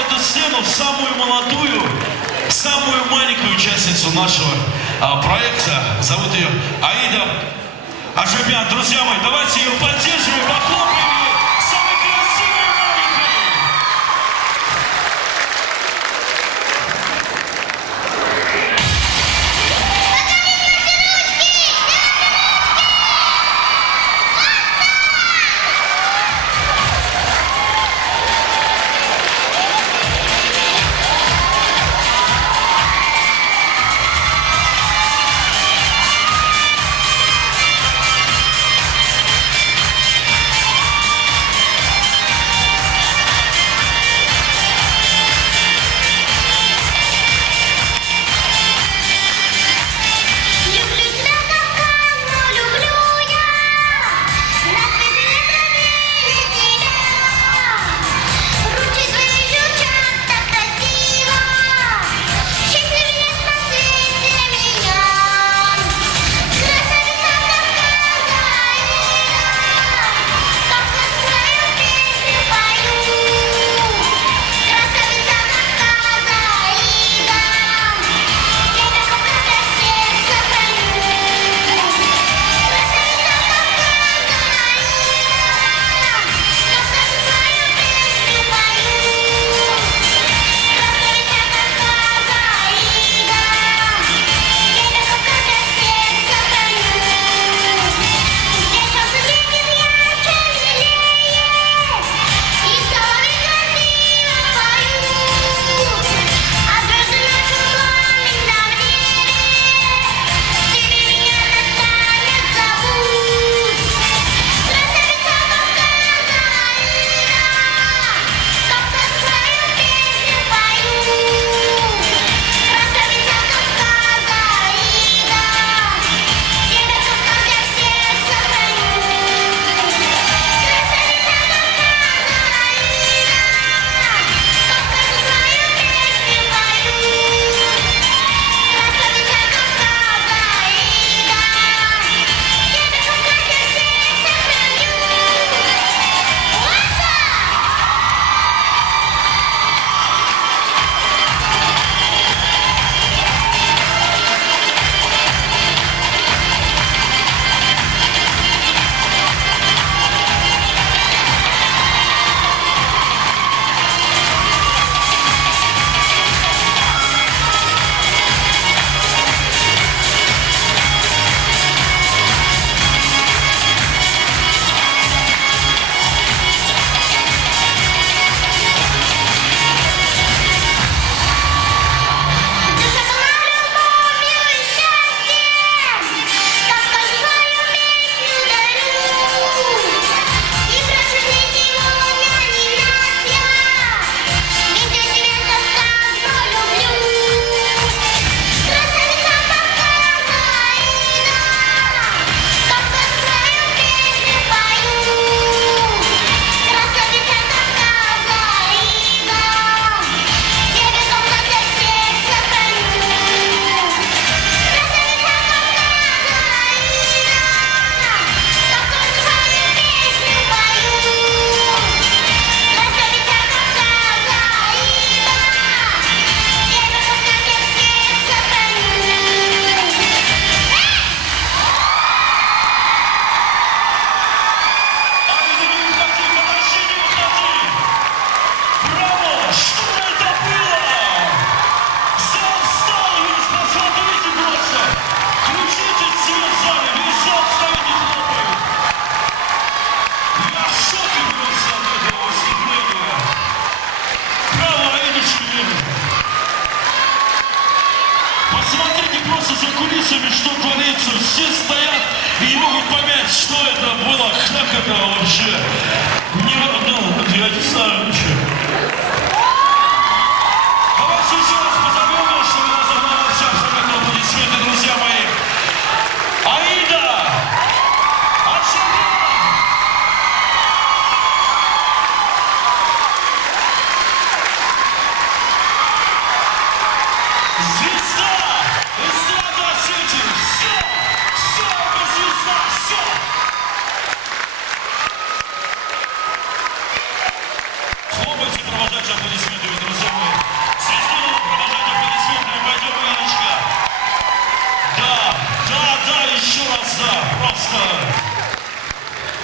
эту сцену самую молодую, самую маленькую участницу нашего проекта. Зовут ее Аида Ажабян. Друзья мои, давайте ее поддерживаем, похлопаем ее. Самой красивой маленькой. Что творится, все стоят и не могут понять, что это было, как это вообще. Я не знаю ничего. Давайте еще раз позовем его, чтобы нас загнала вся абсолютно аплодисменты, друзья мои. Аида! Ажабян! Звезда! Эстрада светит! Все! Все, это звезда! Все! Пожалуйста.